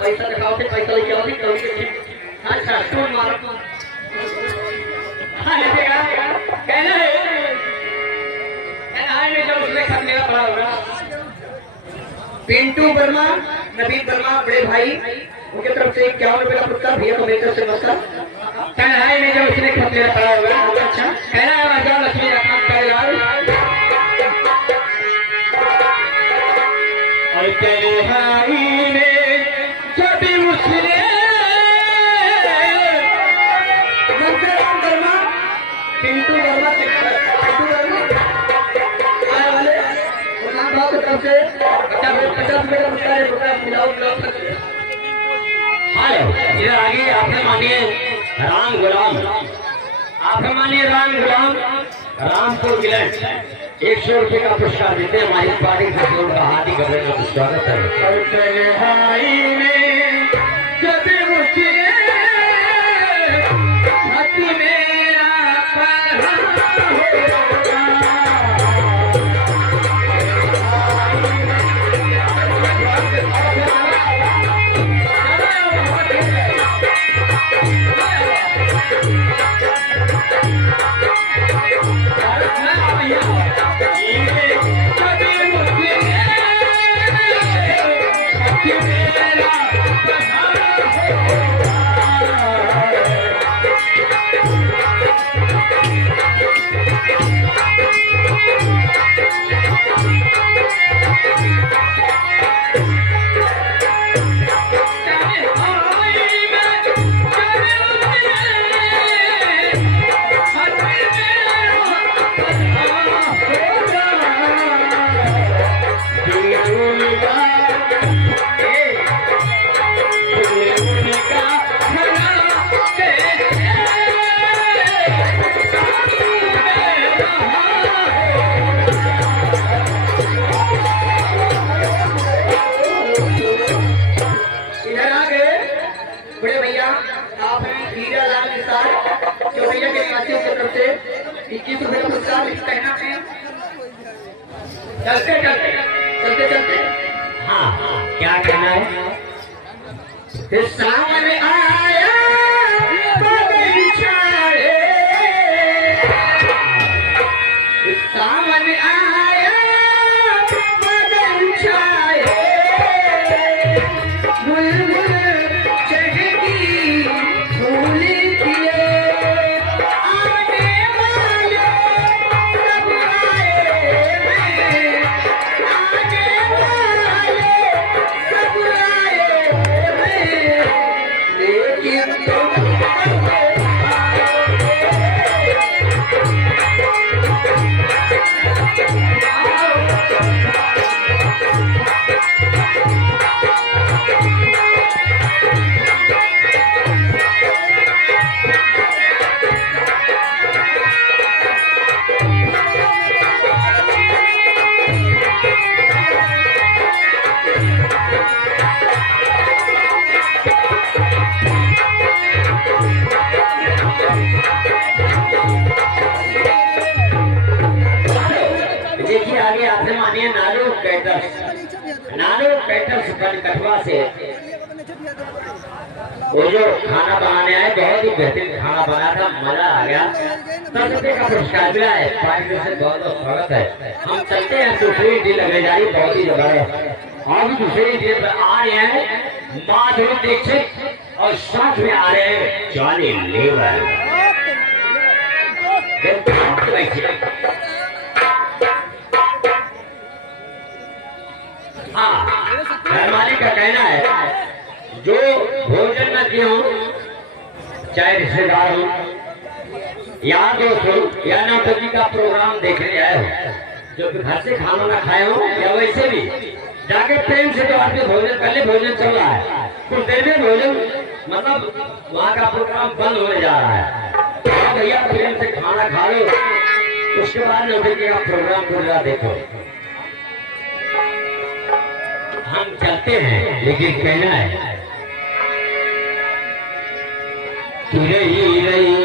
पैसा दिखाओ थे पैसा लेके आओ थी कभी के अच्छा स्टोर मारो हाँ लिखेगा कहना है में जब उसने खत मेरा पड़ा होगा पिंटू वर्मा नवीन वर्मा बड़े भाई उनके तरफ से 51 रुपए का पुरस्कार भैया को मेरी तरफ से नमस्कार कहना है में जब उसने खत मेरा पड़ा होगा अच्छा कहना है राजा लक्ष्मी रत्न परिवार और कहने भाई पिंटू वर्मा आए वाले से 50 रुपए का पुरस्कार इधर आगे आपने मानिए राम गुलाम आपने मानिए राम गुलाम रामपुर गिलैंड 100 रुपए का पुरस्कार देते हैं हमारी पार्टी से उनका हाथी कपड़े का स्वागत है चलते चलते हाँ क्या कहना है सामने आया सामने आया बदल छाए बुलबुल चहकी फूल किए आने वाले सब आए आने वाले सब आए लेकिन नालो कैटर्स कटवा से वो जो खाना बनाने आए बहुत ही बेहतरीन खाना बना था मजा आ गया 10 रुपए का पुरस्कार मिला है पार्टी से बहुत बहुत स्वागत है हम चलते हैं दूसरी डील लगे जा रही बहुत ही जबरदस्त और भी दूसरी डील पर आ रहे हैं माधुरी दीक्षित और साथ में आ रहे हैं जॉनी लीवर हाँ घर मालिक का कहना है जो भोजन न किए हो चाहे रिश्तेदार हो या दोस्त हो या नौटंकी का प्रोग्राम देखने आए हो जो घर से खाना ना खाए हो या वैसे भी जाके प्रेम से तो आपके भोजन, पहले भोजन चल रहा है, कुछ देर में भोजन मतलब वहाँ का प्रोग्राम बंद होने जा रहा है। तो भैया प्रेम से खाना खा लो, उसके बाद नौकरी का प्रोग्राम पूरा देखो। हम चलते हैं लेकिन कहना है रही रही